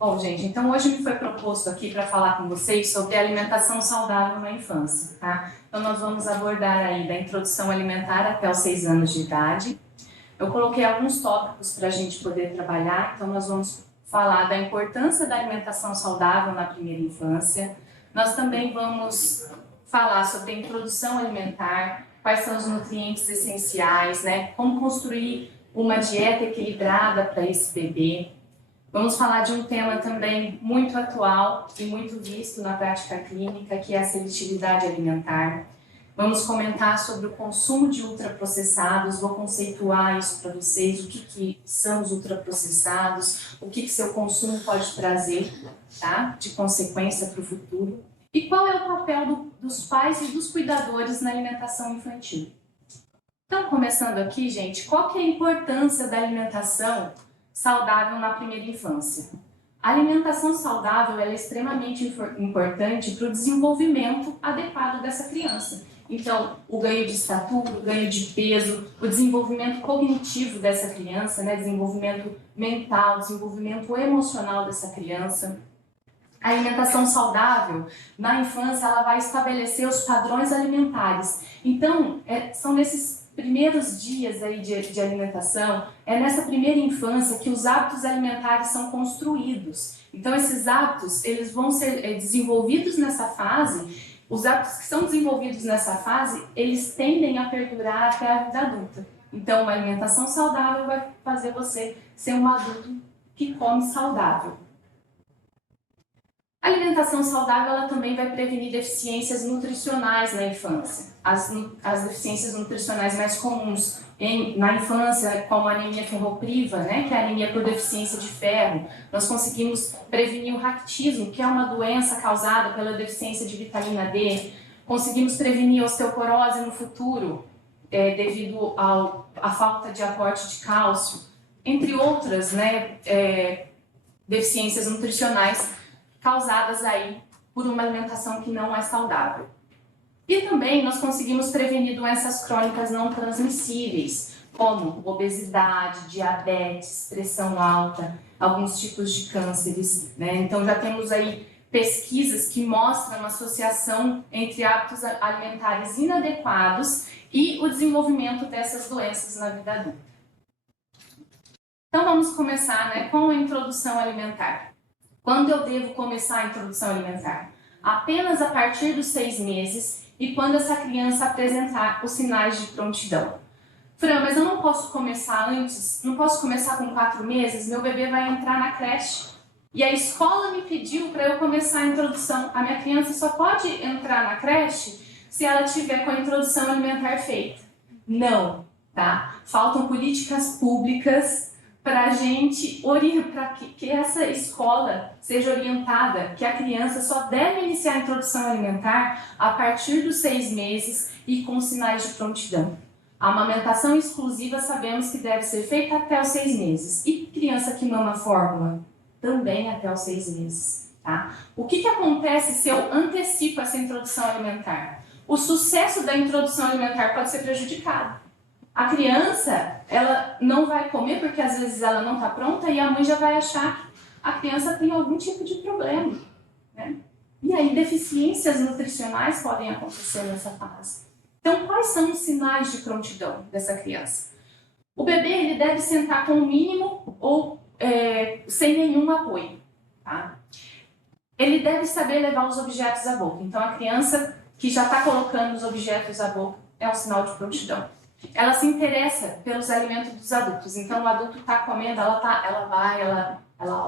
Bom, gente, então hoje me foi proposto aqui para falar com vocês sobre alimentação saudável na infância, tá? Então nós vamos abordar aí da introdução alimentar até os 6 anos de idade. Eu coloquei alguns tópicos para a gente poder trabalhar, então nós vamos falar da importância da alimentação saudável na primeira infância. Nós também vamos falar sobre a introdução alimentar, quais são os nutrientes essenciais, né? Como construir uma dieta equilibrada para esse bebê. Vamos falar de um tema também muito atual e muito visto na prática clínica, que é a seletividade alimentar. Vamos comentar sobre o consumo de ultraprocessados, vou conceituar isso para vocês, o que são os ultraprocessados, o que seu consumo pode trazer, tá? De consequência para o futuro. E qual é o papel dos pais e dos cuidadores na alimentação infantil. Então, começando aqui, gente, qual que é a importância da alimentação saudável na primeira infância? A alimentação saudável é extremamente importante para o desenvolvimento adequado dessa criança. Então, o ganho de estatura, o ganho de peso, o desenvolvimento cognitivo dessa criança, né? Desenvolvimento mental, desenvolvimento emocional dessa criança. A alimentação saudável na infância, ela vai estabelecer os padrões alimentares. Então, são nesses primeiros dias aí de alimentação, é nessa primeira infância que os hábitos alimentares são construídos. Então, esses hábitos, eles vão ser desenvolvidos nessa fase. Os hábitos que são desenvolvidos nessa fase, eles tendem a perdurar até a vida adulta. Então, uma alimentação saudável vai fazer você ser um adulto que come saudável. A alimentação saudável ela também vai prevenir deficiências nutricionais na infância. As deficiências nutricionais mais comuns na infância, como a anemia ferropriva, né, que é a anemia por deficiência de ferro. Nós conseguimos prevenir o raquitismo, que é uma doença causada pela deficiência de vitamina D. Conseguimos prevenir a osteoporose no futuro, devido à falta de aporte de cálcio, entre outras, né, deficiências nutricionais causadas aí por uma alimentação que não é saudável. E também nós conseguimos prevenir doenças crônicas não transmissíveis, como obesidade, diabetes, pressão alta, alguns tipos de cânceres, né? Então já temos aí pesquisas que mostram uma associação entre hábitos alimentares inadequados e o desenvolvimento dessas doenças na vida adulta. Então vamos começar, né, com a introdução alimentar. Quando eu devo começar a introdução alimentar? Apenas a partir dos 6 meses e quando essa criança apresentar os sinais de prontidão. Fran, mas eu não posso começar antes? Não posso começar com 4 meses? Meu bebê vai entrar na creche. E a escola me pediu para eu começar a introdução. A minha criança só pode entrar na creche se ela tiver com a introdução alimentar feita. Não, tá? Faltam políticas públicas para a gente para que essa escola seja orientada, que a criança só deve iniciar a introdução alimentar a partir dos 6 meses e com sinais de prontidão. A amamentação exclusiva sabemos que deve ser feita até os 6 meses. E criança que mama fórmula? Também até os 6 meses. Tá? O que acontece se eu antecipo essa introdução alimentar? O sucesso da introdução alimentar pode ser prejudicado. A criança, ela não vai comer porque às vezes ela não está pronta e a mãe já vai achar que a criança tem algum tipo de problema, né? E aí deficiências nutricionais podem acontecer nessa fase. Então, quais são os sinais de prontidão dessa criança? O bebê ele deve sentar com o mínimo ou sem nenhum apoio, tá? Ele deve saber levar os objetos à boca. Então, a criança que já está colocando os objetos à boca é um sinal de prontidão. Ela se interessa pelos alimentos dos adultos. Então, o adulto está comendo, ela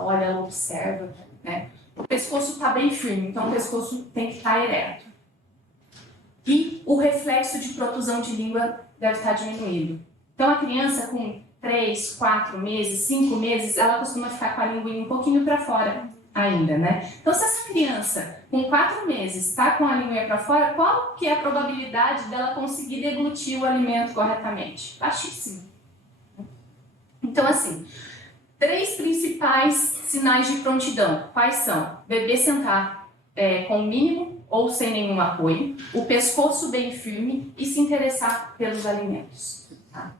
olha, ela observa, né? O pescoço está bem firme, então o pescoço tem que estar ereto. E o reflexo de protusão de língua deve estar diminuído. Então, a criança com 3, 4 meses, 5 meses, ela costuma ficar com a linguinha um pouquinho para fora ainda, né? Então, se essa criança com 4 meses está com a linguinha para fora, qual que é a probabilidade dela conseguir deglutir o alimento corretamente? Baixíssimo. Então, assim, 3 principais sinais de prontidão. Quais são? Bebê sentar com o mínimo ou sem nenhum apoio, o pescoço bem firme e se interessar pelos alimentos. Tá?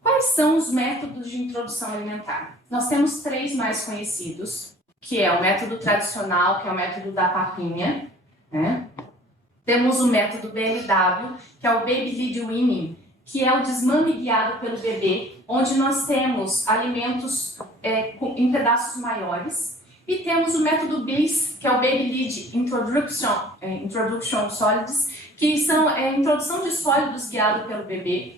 Quais Quais são os métodos de introdução alimentar? Nós temos 3 mais conhecidos, que é o método tradicional, que é o método da papinha, né? Temos o método BLW, que é o Baby Lead Weaning, que é o desmame guiado pelo bebê, onde nós temos alimentos em pedaços maiores. E temos o método BLISS, que é o Baby Lead Introduction Solids, que são a introdução de sólidos guiado pelo bebê.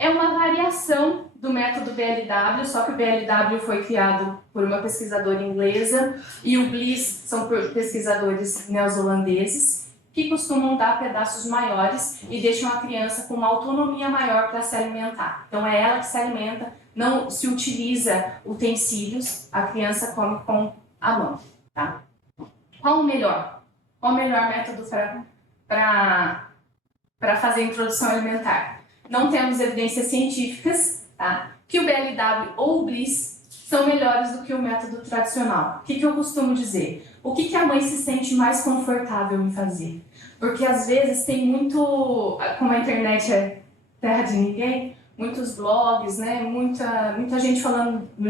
É uma variação do método BLW, só que o BLW foi criado por uma pesquisadora inglesa e o BLISS são por pesquisadores neozelandeses, que costumam dar pedaços maiores e deixam a criança com uma autonomia maior para se alimentar. Então é ela que se alimenta, não se utiliza utensílios, a criança come com a mão, tá? Qual o melhor? Qual o melhor método para fazer a introdução alimentar? Não temos evidências científicas, tá? Que o BLW ou o BLISS são melhores do que o método tradicional. O que eu costumo dizer? O que a mãe se sente mais confortável em fazer? Porque às vezes tem muito, como a internet é terra de ninguém, muitos blogs, né? Muita gente falando no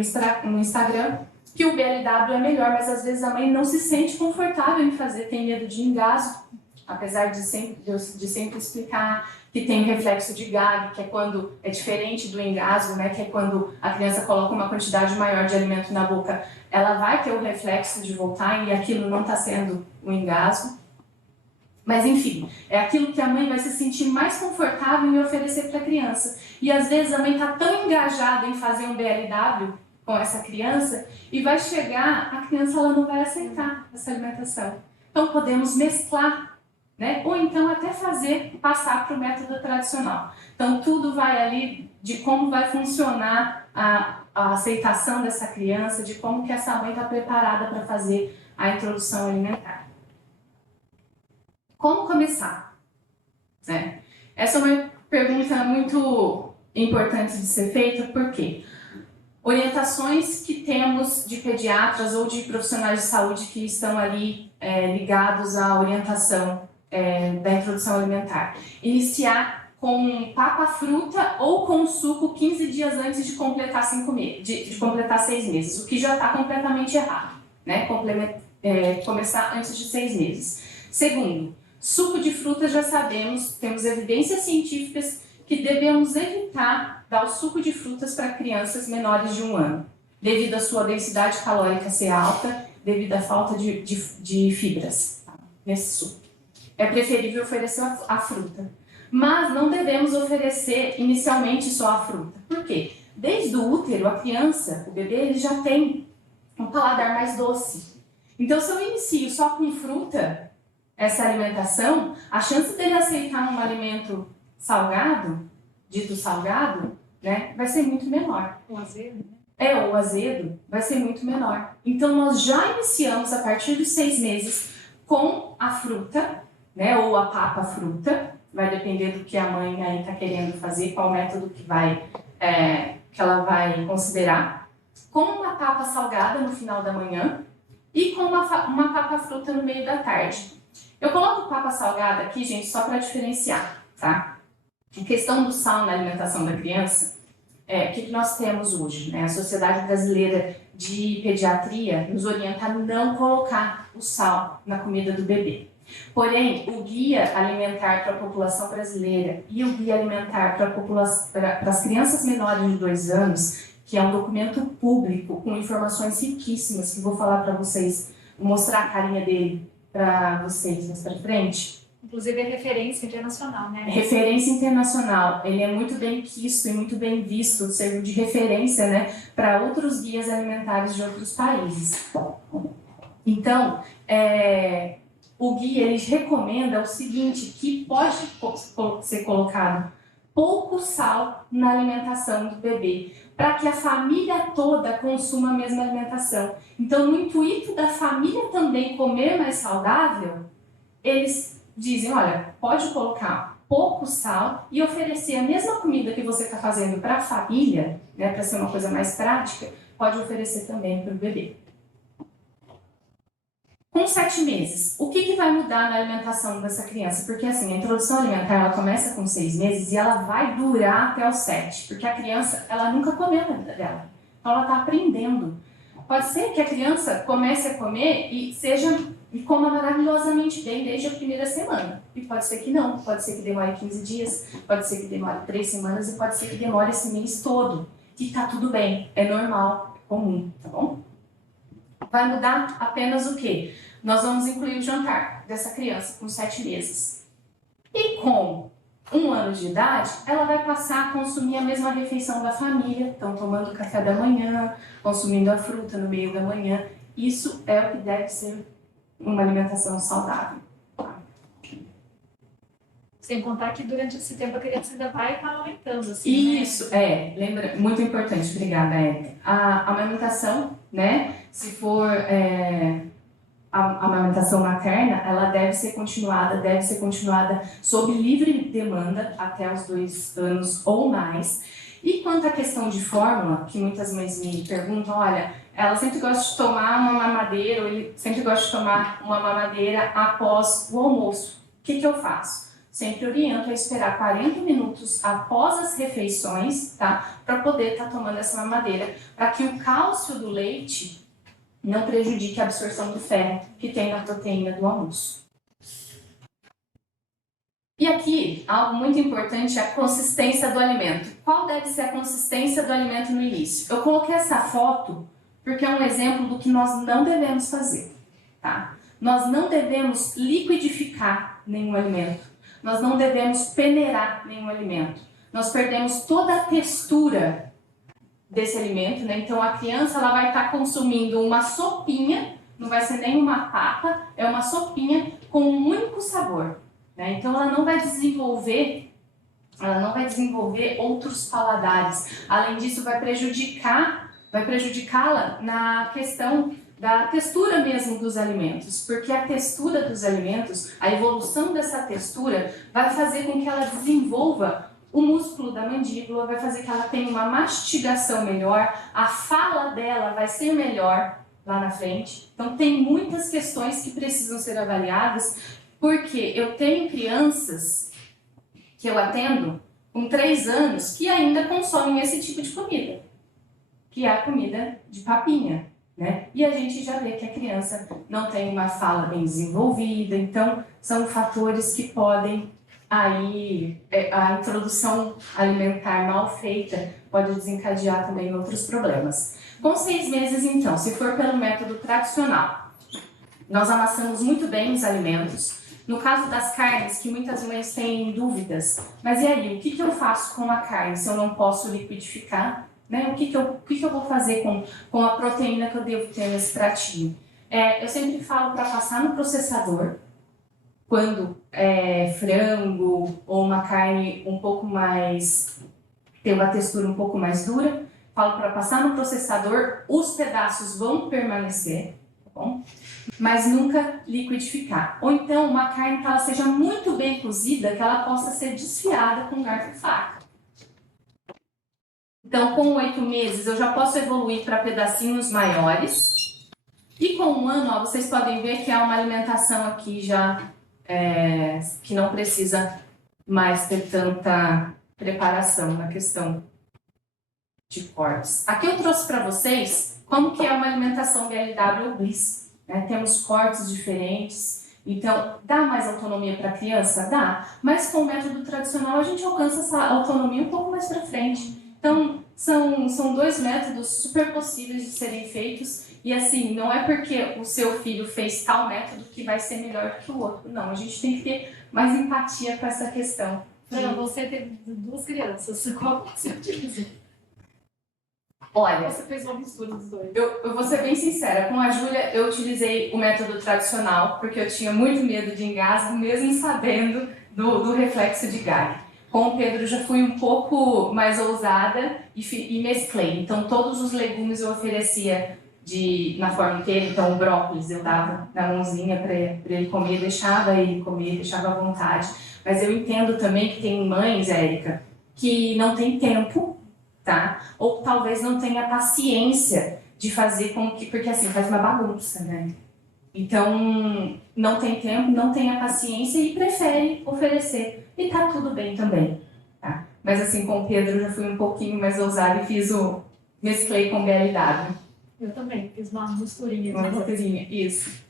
Instagram que o BLW é melhor, mas às vezes a mãe não se sente confortável em fazer, tem medo de engasgo, apesar de sempre explicar que tem reflexo de gag, que é quando é diferente do engasgo, né? Que é quando a criança coloca uma quantidade maior de alimento na boca, ela vai ter o reflexo de voltar e aquilo não está sendo um engasgo. Mas enfim, é aquilo que a mãe vai se sentir mais confortável em oferecer para a criança. E às vezes a mãe está tão engajada em fazer um BLW com essa criança e vai chegar, a criança ela não vai aceitar essa alimentação. Então podemos mesclar, né? Ou então até passar para o método tradicional. Então tudo vai ali de como vai funcionar a aceitação dessa criança, de como que essa mãe está preparada para fazer a introdução alimentar. Como começar? Né? Essa é uma pergunta muito importante de ser feita, porque orientações que temos de pediatras ou de profissionais de saúde que estão ali ligados à orientação da introdução alimentar. Iniciar com papa-fruta ou com suco 15 dias antes de completar 6 meses, o que já está completamente errado, né? Começar antes de 6 meses. Segundo, suco de frutas já sabemos, temos evidências científicas que devemos evitar dar o suco de frutas para crianças menores de 1 ano, devido à sua densidade calórica ser alta, devido à falta de fibras, tá? Nesse suco. É preferível oferecer a fruta. Mas não devemos oferecer inicialmente só a fruta. Por quê? Desde o útero, a criança, o bebê, ele já tem um paladar mais doce. Então, se eu inicio só com fruta, essa alimentação, a chance dele aceitar um alimento salgado, dito salgado, né, vai ser muito menor. O azedo, né? O azedo vai ser muito menor. Então, nós já iniciamos, a partir dos 6 meses, com a fruta, né, ou a papa-fruta, vai depender do que a mãe aí está querendo fazer, qual método que ela vai considerar, com uma papa salgada no final da manhã e com uma papa-fruta no meio da tarde. Eu coloco papa salgada aqui, gente, só para diferenciar, tá? A questão do sal na alimentação da criança, o que nós temos hoje, né? A Sociedade Brasileira de Pediatria nos orienta a não colocar o sal na comida do bebê. Porém, o Guia Alimentar para a População Brasileira e o Guia Alimentar para as crianças menores de 2 anos, que é um documento público com informações riquíssimas, que vou falar para vocês, vou mostrar a carinha dele para vocês mais para frente. Inclusive é referência internacional, né? Referência internacional. Ele é muito bem quisto e muito bem visto, serviu de referência, né, para outros guias alimentares de outros países. Então, o guia ele recomenda o seguinte, que pode ser colocado pouco sal na alimentação do bebê, para que a família toda consuma a mesma alimentação. Então, no intuito da família também comer mais saudável, eles dizem, olha, pode colocar pouco sal e oferecer a mesma comida que você está fazendo para a família, né, para ser uma coisa mais prática, pode oferecer também para o bebê. Com 7 meses, o que vai mudar na alimentação dessa criança? Porque assim, a introdução alimentar, ela começa com 6 meses e ela vai durar até os 7, porque a criança, ela nunca comeu na vida dela. Então ela está aprendendo. Pode ser que a criança comece a comer e coma maravilhosamente bem desde a primeira semana. E pode ser que não, pode ser que demore 15 dias, pode ser que demore 3 semanas e pode ser que demore esse mês todo. E tá tudo bem, é normal, é comum, tá bom? Vai mudar apenas o quê? Nós vamos incluir o jantar dessa criança com 7 meses. E com 1 ano de idade, ela vai passar a consumir a mesma refeição da família, então tomando café da manhã, consumindo a fruta no meio da manhã. Isso é o que deve ser uma alimentação saudável. Sem contar que durante esse tempo a criança ainda vai estar amamentando, assim, Isso, lembra, muito importante, obrigada, Érica. A amamentação, né, se for a amamentação materna, ela deve ser continuada sob livre demanda até os 2 anos ou mais. E quanto à questão de fórmula, que muitas mães me perguntam, olha, ela sempre gosta de tomar uma mamadeira, ou ele sempre gosta de tomar uma mamadeira após o almoço. O que eu faço? Sempre oriento a esperar 40 minutos após as refeições, tá? Para poder estar tomando essa mamadeira, para que o cálcio do leite não prejudique a absorção do ferro que tem na proteína do almoço. E aqui, algo muito importante é a consistência do alimento. Qual deve ser a consistência do alimento no início? Eu coloquei essa foto porque é um exemplo do que nós não devemos fazer, tá? Nós não devemos liquidificar nenhum alimento. Nós não devemos peneirar nenhum alimento. Nós perdemos toda a textura desse alimento, né? Então a criança ela vai estar consumindo uma sopinha, não vai ser nem uma papa, é uma sopinha com um único sabor, né? Então ela não vai desenvolver outros paladares. Além disso, vai prejudicá-la na questão da textura mesmo dos alimentos, porque a textura dos alimentos, a evolução dessa textura vai fazer com que ela desenvolva o músculo da mandíbula, vai fazer que ela tenha uma mastigação melhor, a fala dela vai ser melhor lá na frente. Então tem muitas questões que precisam ser avaliadas, porque eu tenho crianças que eu atendo com 3 anos que ainda consomem esse tipo de comida, que é a comida de papinha, né? E a gente já vê que a criança não tem uma fala bem desenvolvida, então são fatores que podem aí, a introdução alimentar mal feita pode desencadear também outros problemas. Com 6 meses, então, se for pelo método tradicional, nós amassamos muito bem os alimentos. No caso das carnes, que muitas mães têm dúvidas, mas e aí, o que eu faço com a carne se eu não posso liquidificar? Né? O que eu vou fazer com a proteína que eu devo ter nesse pratinho? Eu sempre falo para passar no processador, quando é frango ou uma carne um pouco mais, tem uma textura um pouco mais dura, falo para passar no processador, os pedaços vão permanecer, tá bom? Mas nunca liquidificar. Ou então uma carne que ela seja muito bem cozida, que ela possa ser desfiada com garfo e faca. Então, com 8 meses, eu já posso evoluir para pedacinhos maiores. E com 1 ano, ó, vocês podem ver que há uma alimentação aqui já que não precisa mais ter tanta preparação na questão de cortes. Aqui eu trouxe para vocês como que é uma alimentação BLW ou Bliss. Né? Temos cortes diferentes. Então, dá mais autonomia para a criança? Dá. Mas com o método tradicional, a gente alcança essa autonomia um pouco mais para frente. Então, são 2 métodos super possíveis de serem feitos. E assim, não é porque o seu filho fez tal método que vai ser melhor que o outro. Não, a gente tem que ter mais empatia com essa questão. Não, você teve 2 crianças. Qual você utilizou? Olha, você fez uma mistura dos 2. Eu vou ser bem sincera. Com a Júlia, eu utilizei o método tradicional, porque eu tinha muito medo de engasgo, mesmo sabendo do reflexo de Gag. Com o Pedro, já fui um pouco mais ousada e mesclei. Então, todos os legumes eu oferecia na forma inteira. Então, o brócolis eu dava na mãozinha para ele comer, deixava ele comer, deixava à vontade. Mas eu entendo também que tem mães, Érica, que não tem tempo, tá? Ou talvez não tenha paciência de fazer com que... Porque assim, faz uma bagunça, né? Então, não tem tempo, não tem a paciência e prefere oferecer. E tá tudo bem também, tá? Mas assim, com o Pedro eu já fui um pouquinho mais ousada e mesclei com BLW. Eu também, fiz uma misturinha. Uma misturinha, isso.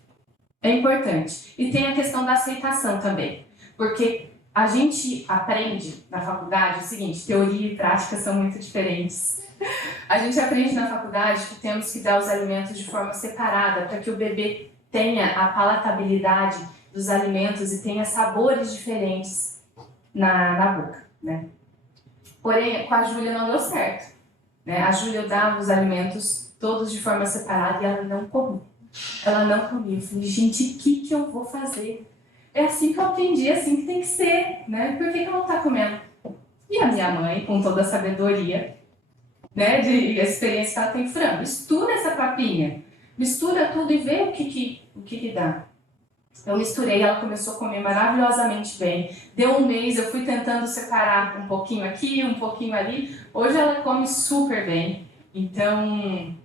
É importante. E tem a questão da aceitação também. Porque a gente aprende na faculdade o seguinte, teoria e prática são muito diferentes. A gente aprende na faculdade que temos que dar os alimentos de forma separada para que o bebê tenha a palatabilidade dos alimentos e tenha sabores diferentes na boca, né? Porém, com a Júlia não deu certo, né? A Júlia dava os alimentos todos de forma separada e ela não comia. Ela não comia. Eu falei, gente, o que eu vou fazer? É assim que eu aprendi, é assim que tem que ser, né? Por que ela não está comendo? E a minha mãe, com toda a sabedoria, né, de experiência que ela tem, frango, mistura essa papinha, mistura tudo e vê o que dá. Eu misturei, ela começou a comer maravilhosamente bem. Deu um mês, eu fui tentando separar um pouquinho aqui, um pouquinho ali. Hoje ela come super bem. Então,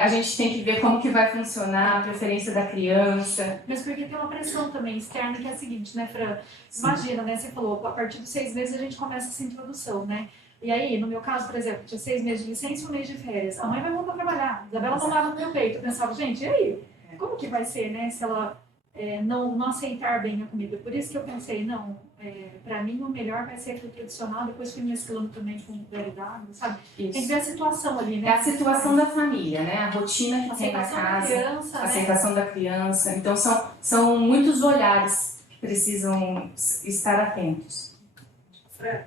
a gente tem que ver como que vai funcionar a preferência da criança. Mas porque tem uma pressão também externa que é a seguinte, né, Fran? Imagina, né, você falou, a partir dos 6 meses a gente começa essa introdução, né? E aí, no meu caso, por exemplo, tinha 6 meses de licença e 1 mês de férias. A mãe vai voltar a trabalhar. Isabela tomava no meu peito. Eu pensava, gente, e aí? Como que vai ser, né, se ela não aceitar bem a comida? Por isso que eu pensei, não, para mim o melhor vai ser aquilo tradicional, depois fui mesclando também com variedade, sabe? Isso. Tem que ver a situação ali, né? É a situação da família, né? A rotina que tem na casa, da criança, a aceitação da criança. Então, são muitos olhares que precisam estar atentos. Fran,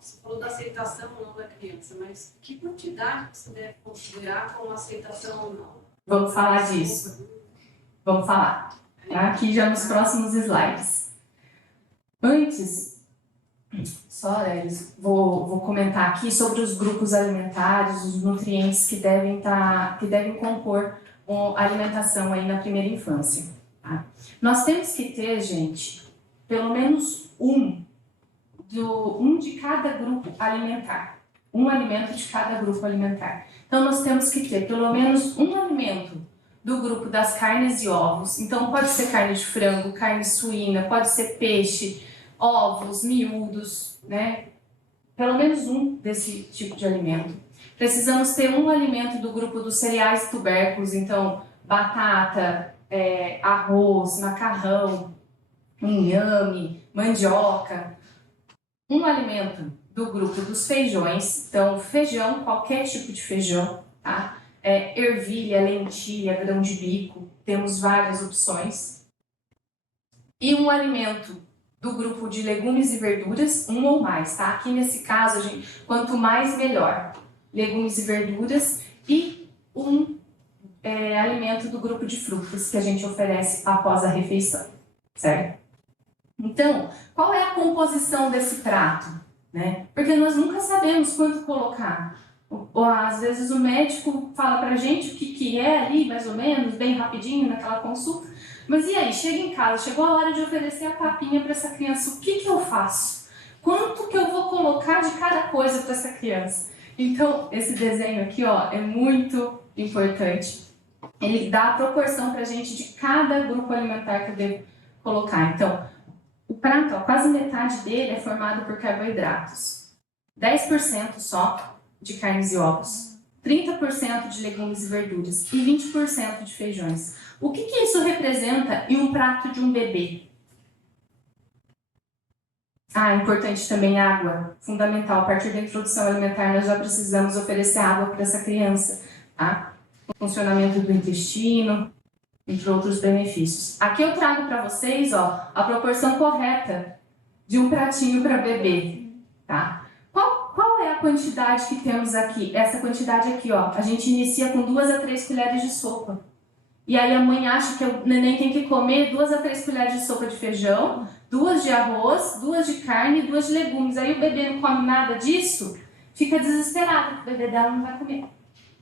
você falou da aceitação ou não da criança, mas que quantidade você deve considerar como aceitação ou não? Vamos falar disso. Vamos falar. Aqui já nos próximos slides. Antes, vou comentar aqui sobre os grupos alimentares, os nutrientes que devem compor a alimentação aí na primeira infância. Tá? Nós temos que ter, gente, pelo menos um de cada grupo alimentar. Um alimento de cada grupo alimentar. Então, nós temos que ter pelo menos um alimento do grupo das carnes e ovos. Então, pode ser carne de frango, carne suína, pode ser peixe, ovos, miúdos, né? Pelo menos um desse tipo de alimento. Precisamos ter um alimento do grupo dos cereais e tubérculos. Então, batata, arroz, macarrão, inhame, mandioca. Um alimento do grupo dos feijões, então feijão, qualquer tipo de feijão, tá? Ervilha, lentilha, grão de bico, temos várias opções. E um alimento do grupo de legumes e verduras, um ou mais, tá? Aqui nesse caso, gente, quanto mais melhor. Legumes e verduras e um alimento do grupo de frutas que a gente oferece após a refeição, certo? Então, qual é a composição desse prato? Né? Porque nós nunca sabemos quanto colocar. Ou, às vezes o médico fala pra gente o que é ali, mais ou menos, bem rapidinho naquela consulta. Mas e aí, chega em casa, chegou a hora de oferecer a papinha para essa criança, o que eu faço? Quanto que eu vou colocar de cada coisa para essa criança? Então, esse desenho aqui, ó, é muito importante. Ele dá a proporção pra gente de cada grupo alimentar que eu devo colocar. Então, o prato, ó, quase metade dele é formado por carboidratos. 10% só de carnes e ovos. 30% de legumes e verduras. E 20% de feijões. O que isso representa em um prato de um bebê? Importante também água. Fundamental. A partir da introdução alimentar, nós já precisamos oferecer água para essa criança. Tá? O funcionamento do intestino, entre outros benefícios. Aqui eu trago para vocês, ó, a proporção correta de um pratinho para bebê, tá? Qual é a quantidade que temos aqui? Essa quantidade aqui, ó, a gente inicia com 2 a 3 colheres de sopa. E aí a mãe acha que o neném tem que comer 2 a 3 colheres de sopa de feijão, 2 de arroz, 2 de carne e 2 de legumes. Aí o bebê não come nada disso, fica desesperado, o bebê dela não vai comer,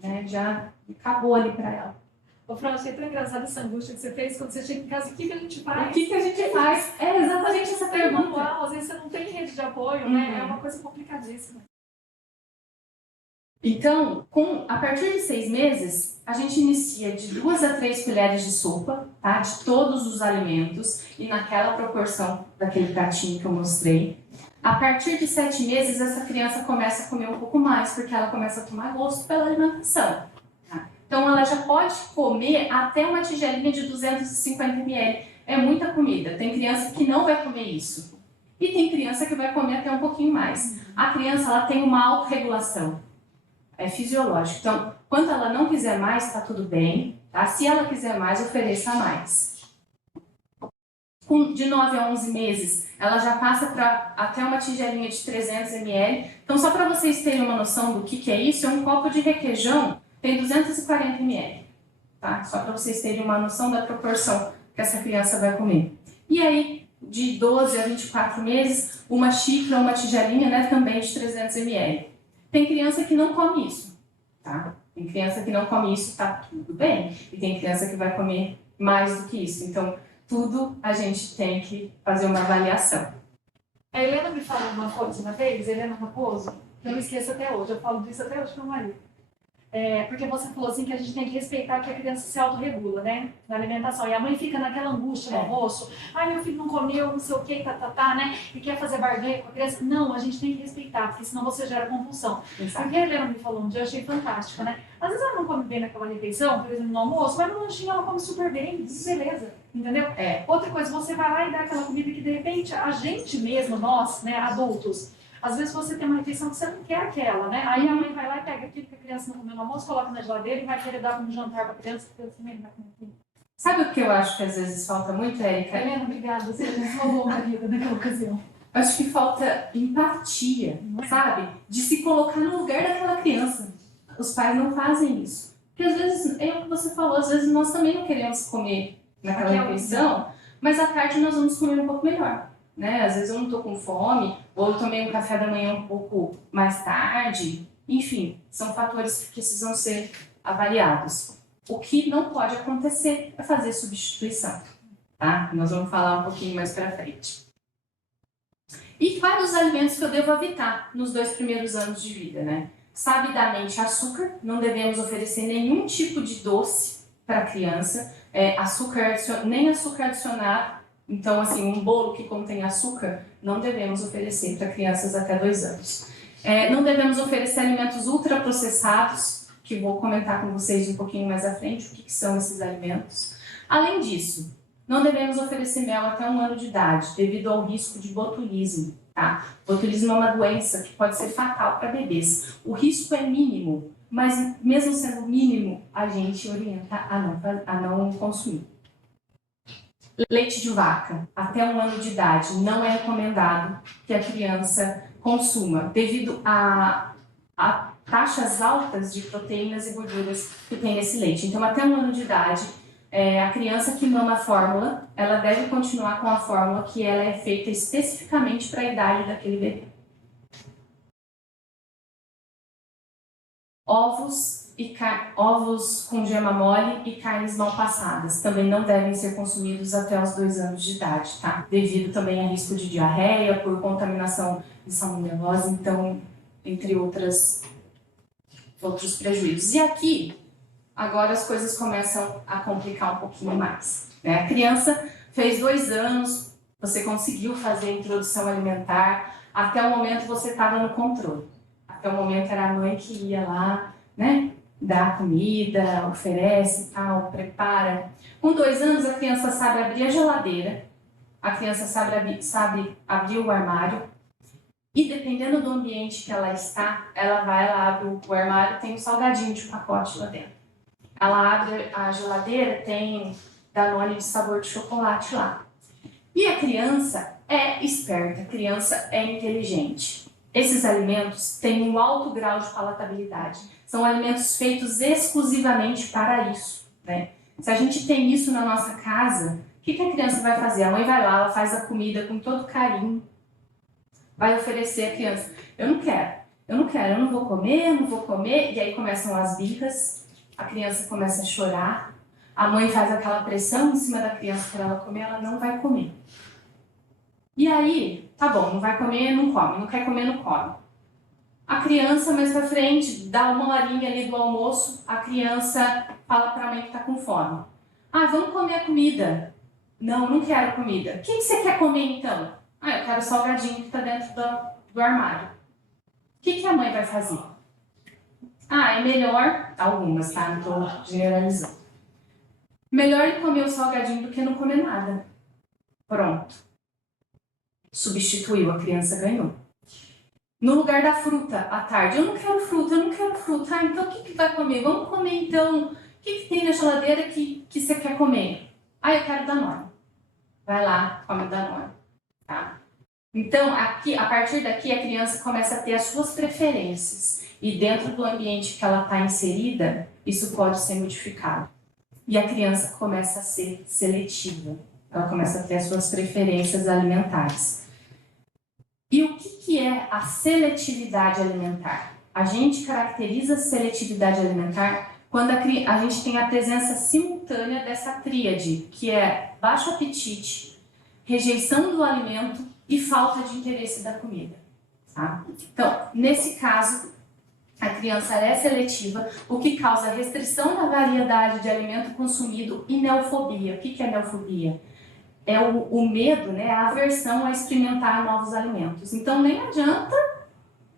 né? Já acabou ali para ela. Ô, Fran, achei tão engraçada essa angústia que você fez quando você chega em casa. O que a gente faz? O que a gente faz? É exatamente essa pergunta. Manual, às vezes você não tem rede de apoio, né? É uma coisa complicadíssima. Então, a partir de 6 meses, a gente inicia de 2 a 3 colheres de sopa, tá? De todos os alimentos e naquela proporção daquele pratinho que eu mostrei. A partir de 7 meses, essa criança começa a comer um pouco mais, porque ela começa a tomar gosto pela alimentação. Tá? Então, ela já pode comer até uma tigelinha de 250 ml. É muita comida. Tem criança que não vai comer isso. E tem criança que vai comer até um pouquinho mais. A criança, ela tem uma autorregulação. É fisiológico. Então, quando ela não quiser mais, está tudo bem. Tá? Se ela quiser mais, ofereça mais. De 9 a 11 meses, ela já passa para até uma tigelinha de 300 ml. Então, só para vocês terem uma noção do que é isso, é um copo de requeijão, tem 240 ml. Tá? Só para vocês terem uma noção da proporção que essa criança vai comer. E aí, de 12 a 24 meses, uma xícara, uma tigelinha, né, também de 300 ml. Tem criança que não come isso, tá? Tem criança que não come isso, tá tudo bem. E tem criança que vai comer mais do que isso. Então, tudo a gente tem que fazer uma avaliação. A Helena me falou uma coisa uma vez, Helena Raposo, que eu não esqueço até hoje, eu falo disso até hoje com o marido. Porque você falou assim que a gente tem que respeitar que a criança se autorregula, né? Na alimentação. E a mãe fica naquela angústia no almoço. Ai, meu filho não comeu, não sei o que, né? E quer fazer barganha com a criança. Não, a gente tem que respeitar, porque senão você gera compulsão. Exato. Porque a Helena me falou um dia, eu achei fantástico, né? Às vezes ela não come bem naquela refeição, por exemplo, no almoço, mas no lanchinho ela come super bem, beleza. Entendeu? Outra coisa, você vai lá e dá aquela comida que de repente a gente mesmo, nós, né, adultos, às vezes você tem uma refeição que você não quer aquela, né? Aí a mãe vai lá e pega aquilo que a criança não comeu no almoço, coloca na geladeira e vai querer dar como jantar para a criança também não vai comer aquilo. Sabe o que eu acho que às vezes falta muito, Érica? Helena, obrigada, você salvou a vida naquela ocasião. Acho que falta empatia, sabe? De se colocar no lugar daquela criança. Os pais não fazem isso. Porque às vezes, é o que você falou, às vezes nós também não queremos comer naquela refeição, mas à tarde nós vamos comer um pouco melhor. Né? Às vezes eu não estou com fome, ou eu tomei um café da manhã um pouco mais tarde. Enfim, são fatores que precisam ser avaliados. O que não pode acontecer é fazer substituição. Tá? Nós vamos falar um pouquinho mais para frente. E quais os alimentos que eu devo evitar nos 2 primeiros anos de vida? Né? Sabidamente, açúcar. Não devemos oferecer nenhum tipo de doce para a criança. Nem açúcar adicionado. Então, assim, um bolo que contém açúcar, não devemos oferecer para crianças até 2 anos. Não devemos oferecer alimentos ultraprocessados, que vou comentar com vocês um pouquinho mais à frente, o que são esses alimentos. Além disso, não devemos oferecer mel até 1 ano de idade, devido ao risco de botulismo. Tá? Botulismo é uma doença que pode ser fatal para bebês. O risco é mínimo, mas mesmo sendo mínimo, a gente orienta a não consumir. Leite de vaca, até 1 ano de idade, não é recomendado que a criança consuma, devido a taxas altas de proteínas e gorduras que tem nesse leite. Então, até 1 ano de idade, a criança que mama a fórmula, ela deve continuar com a fórmula que ela é feita especificamente para a idade daquele bebê. Ovos com gema mole e carnes mal passadas também não devem ser consumidos até os 2 anos de idade, tá? Devido também a risco de diarreia, por contaminação de salmonelose, então, entre outros prejuízos. E aqui, agora as coisas começam a complicar um pouquinho mais. Né? A criança fez 2 anos, você conseguiu fazer a introdução alimentar, até o momento você estava no controle. Até o momento era a mãe que ia lá, né? Dá comida, oferece, tal, prepara. Com 2 anos, a criança sabe abrir a geladeira, a criança sabe abrir o armário, e dependendo do ambiente que ela está, ela abre o armário, tem um salgadinho de pacote lá dentro. Ela abre a geladeira, tem Danone de sabor de chocolate lá. E a criança é esperta, a criança é inteligente. Esses alimentos têm um alto grau de palatabilidade. São alimentos feitos exclusivamente para isso, né? Se a gente tem isso na nossa casa, o que a criança vai fazer? A mãe vai lá, ela faz a comida com todo carinho, vai oferecer à criança. Eu não vou comer. E aí começam as birras, a criança começa a chorar, a mãe faz aquela pressão em cima da criança para ela comer, ela não vai comer. E aí, tá bom, não vai comer, não come, não quer comer, não come. A criança, mais pra frente, dá uma horinha ali do almoço, a criança fala para a mãe que está com fome. Ah, vamos comer a comida. Não, não quero comida. O que você quer comer então? Ah, eu quero o salgadinho que está dentro do armário. O que a mãe vai fazer? Ah, é melhor, algumas, tá? Não estou generalizando. Melhor ele comer o salgadinho do que não comer nada. Pronto. Substituiu, a criança ganhou. No lugar da fruta, à tarde, eu não quero fruta, eu não quero fruta. Ah, então o que vai comer? Vamos comer então. O que tem na geladeira que você quer comer? Ah, eu quero Danone. Vai lá, come o Danone. Tá? Então, aqui, a partir daqui, a criança começa a ter as suas preferências. E dentro do ambiente que ela está inserida, isso pode ser modificado. E a criança começa a ser seletiva. Ela começa a ter as suas preferências alimentares. E o que é a seletividade alimentar? A gente caracteriza a seletividade alimentar quando a gente tem a presença simultânea dessa tríade, que é baixo apetite, rejeição do alimento e falta de interesse da comida. Tá? Então, nesse caso, a criança é seletiva, o que causa restrição na variedade de alimento consumido e neofobia. O que é neofobia? É o medo, né, a aversão a experimentar novos alimentos. Então, nem adianta,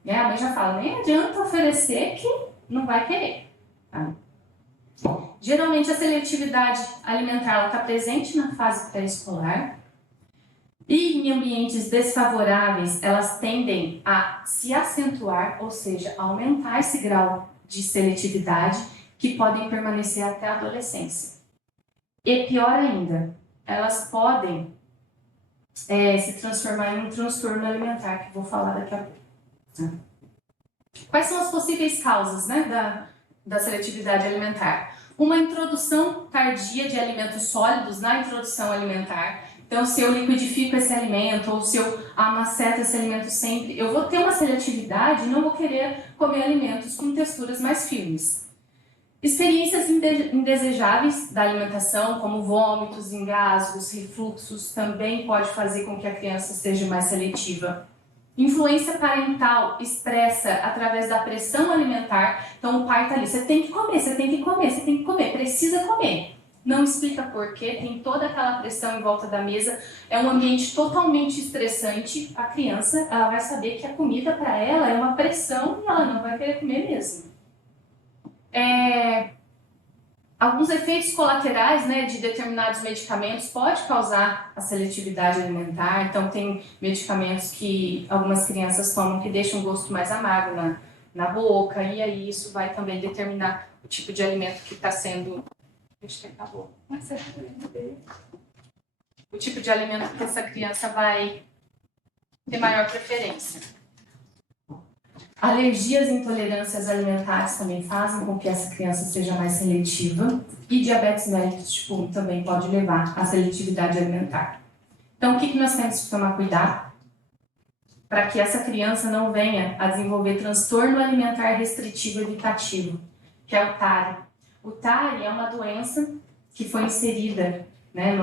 né, a mãe já fala, nem adianta oferecer que não vai querer. Tá? Geralmente, a seletividade alimentar está presente na fase pré-escolar e em ambientes desfavoráveis, elas tendem a se acentuar, ou seja, aumentar esse grau de seletividade que podem permanecer até a adolescência. E pior ainda, elas podem se transformar em um transtorno alimentar, que vou falar daqui a pouco. Tá? Quais são as possíveis causas, né, da seletividade alimentar? Uma introdução tardia de alimentos sólidos na introdução alimentar. Então, se eu liquidifico esse alimento ou se eu amaceto esse alimento sempre, eu vou ter uma seletividade e não vou querer comer alimentos com texturas mais firmes. Experiências indesejáveis da alimentação, como vômitos, engasgos, refluxos, também pode fazer com que a criança seja mais seletiva. Influência parental expressa através da pressão alimentar. Então, o pai está ali, você tem que comer, você tem que comer, você tem que comer, precisa comer. Não explica porquê, tem toda aquela pressão em volta da mesa, é um ambiente totalmente estressante. A criança, ela vai saber que a comida para ela é uma pressão e ela não vai querer comer mesmo. Alguns efeitos colaterais, né, de determinados medicamentos pode causar a seletividade alimentar. Então, tem medicamentos que algumas crianças tomam que deixam um gosto mais amargo na boca, e aí isso vai também determinar o tipo de alimento que está sendo... Acho que acabou. O tipo de alimento que essa criança vai ter maior preferência. Alergias e intolerâncias alimentares também fazem com que essa criança seja mais seletiva, e diabetes mellitus tipo 1 também pode levar à seletividade alimentar. Então, o que nós temos que tomar cuidado para que essa criança não venha a desenvolver transtorno alimentar restritivo evitativo, que é o TARI. O TARI é uma doença que foi inserida, né,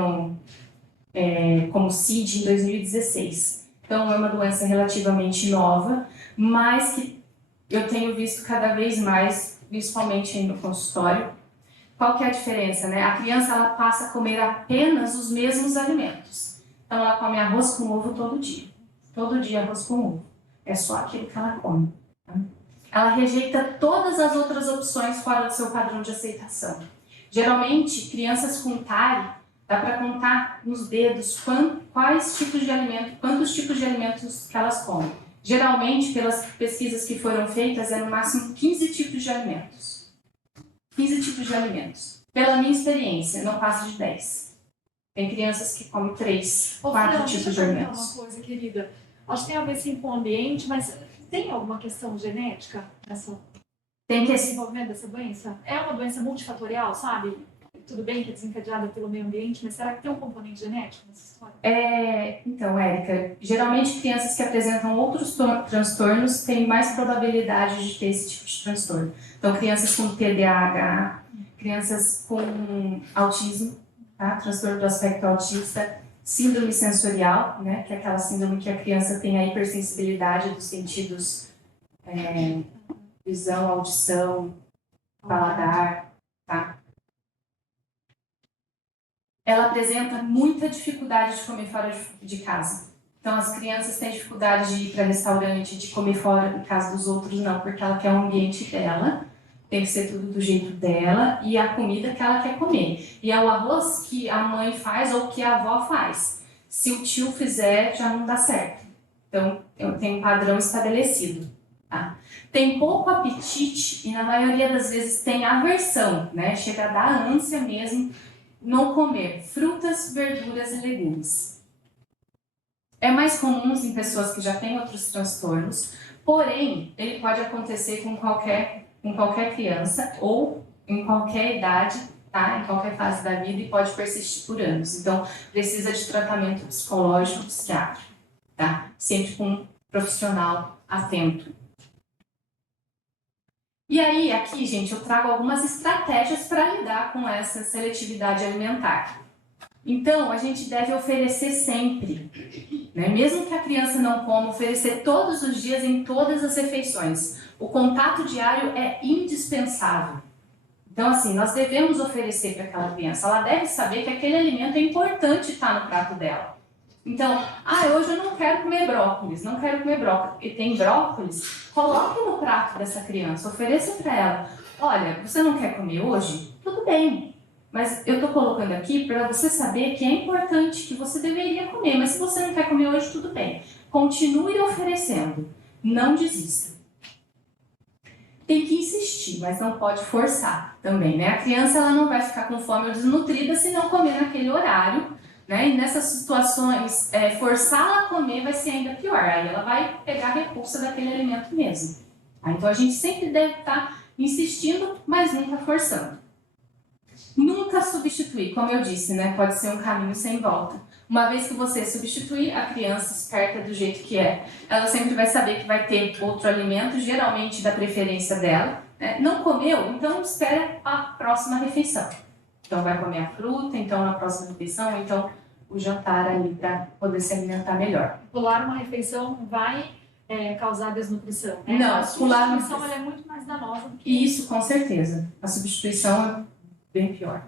como CID em 2016. Então, é uma doença relativamente nova, mas que eu tenho visto cada vez mais, principalmente no consultório. Qual que é a diferença, né? A criança, ela passa a comer apenas os mesmos alimentos. Então, ela come arroz com ovo todo dia. Todo dia arroz com ovo. É só aquilo que ela come. Tá? Ela rejeita todas as outras opções fora do seu padrão de aceitação. Geralmente, crianças com TARI, dá para contar nos dedos quantos tipos de alimentos que elas comem. Geralmente, pelas pesquisas que foram feitas, é no máximo 15 tipos de alimentos. 15 tipos de alimentos. Pela minha experiência, não passa de 10. Tem crianças que comem 3, 4 tipos de alimentos. Uma coisa, querida. Acho que tem a ver sim com o ambiente, mas tem alguma questão genética nessa desenvolvimento dessa doença? É uma doença multifatorial, sabe? Tudo bem que é desencadeada pelo meio ambiente, mas será que tem um componente genético nessa história? Então, Érica, geralmente crianças que apresentam outros transtornos têm mais probabilidade de ter esse tipo de transtorno. Então, crianças com TDAH, crianças com autismo, tá? Transtorno do aspecto autista, síndrome sensorial, né? Que é aquela síndrome que a criança tem a hipersensibilidade dos sentidos visão, audição, paladar, tá? Ela apresenta muita dificuldade de comer fora de casa. Então, as crianças têm dificuldade de ir para restaurante, de comer fora em casa dos outros, não, porque ela quer o ambiente dela, tem que ser tudo do jeito dela, e a comida que ela quer comer. E é o arroz que a mãe faz ou que a avó faz. Se o tio fizer, já não dá certo. Então, tem um padrão estabelecido. Tá? Tem pouco apetite e, na maioria das vezes, tem aversão, né? Chega a dar ânsia mesmo não comer frutas, verduras e legumes. É mais comum em pessoas que já têm outros transtornos, porém, ele pode acontecer com qualquer criança ou em qualquer idade, tá? Em qualquer fase da vida e pode persistir por anos. Então, precisa de tratamento psicológico, psiquiátrico, tá? Sempre com um profissional atento. E aí, aqui, gente, eu trago algumas estratégias para lidar com essa seletividade alimentar. Então, a gente deve oferecer sempre, né? Mesmo que a criança não coma, oferecer todos os dias em todas as refeições. O contato diário é indispensável. Então, assim, nós devemos oferecer para aquela criança. Ela deve saber que aquele alimento é importante estar no prato dela. Então, hoje eu não quero comer brócolis, e tem brócolis, coloque no prato dessa criança, ofereça para ela. Olha, você não quer comer hoje? Tudo bem, mas eu estou colocando aqui para você saber que é importante, que você deveria comer, mas se você não quer comer hoje, tudo bem. Continue oferecendo, não desista. Tem que insistir, mas não pode forçar também, né? A criança ela não vai ficar com fome ou desnutrida se não comer naquele horário, né? E nessas situações, forçá-la a comer vai ser ainda pior. Aí ela vai pegar a repulsa daquele alimento mesmo. Então a gente sempre deve estar insistindo, mas nunca forçando. Nunca substituir, como eu disse, né? Pode ser um caminho sem volta. Uma vez que você substituir, a criança esperta do jeito que é, ela sempre vai saber que vai ter outro alimento, geralmente da preferência dela. Né? Não comeu? Então espera a próxima refeição. Então vai comer a fruta, então na próxima refeição, então o jantar ali para poder se alimentar melhor. Pular uma refeição vai causar desnutrição, né? Não, a substituição ela é muito mais danosa do que isso, com certeza. A substituição é bem pior.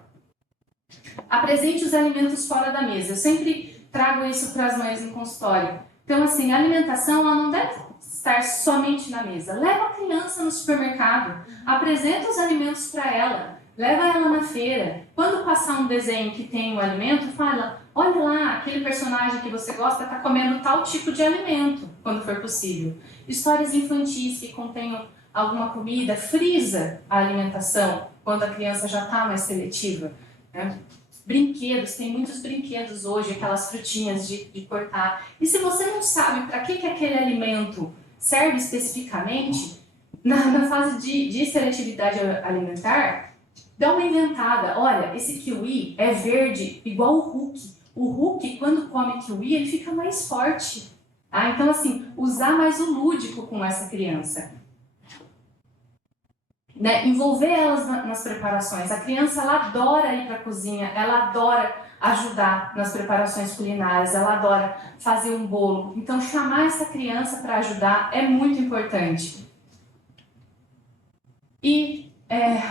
Apresente os alimentos fora da mesa. Eu sempre trago isso para as mães no consultório. Então, assim, a alimentação ela não deve estar somente na mesa. Leva a criança no supermercado, apresenta os alimentos para ela, leva ela na feira. Quando passar um desenho que tem um alimento, fala, olha lá, aquele personagem que você gosta está comendo tal tipo de alimento, quando for possível. Histórias infantis que contenham alguma comida, frisa a alimentação quando a criança já está mais seletiva, né? Brinquedos, tem muitos brinquedos hoje, aquelas frutinhas de cortar. E se você não sabe para que aquele alimento serve especificamente, na fase de seletividade alimentar, dá uma inventada. Olha, esse kiwi é verde, igual o Hulk. O Hulk, quando come kiwi, ele fica mais forte. Tá? Então, assim, usar mais o lúdico com essa criança. Né? Envolver elas nas preparações. A criança ela adora ir para a cozinha, ela adora ajudar nas preparações culinárias, ela adora fazer um bolo. Então, chamar essa criança para ajudar é muito importante. E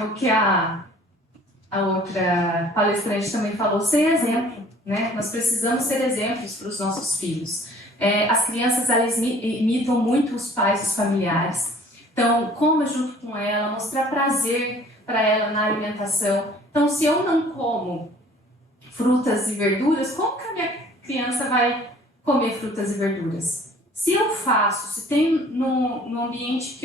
o que a outra palestrante também falou, ser exemplo. Né? Nós precisamos ser exemplos para os nossos filhos. As crianças elas imitam muito os pais, os familiares. Então, coma junto com ela, mostrar prazer para ela na alimentação. Então, se eu não como frutas e verduras, como que a minha criança vai comer frutas e verduras? Se eu faço, se tem no ambiente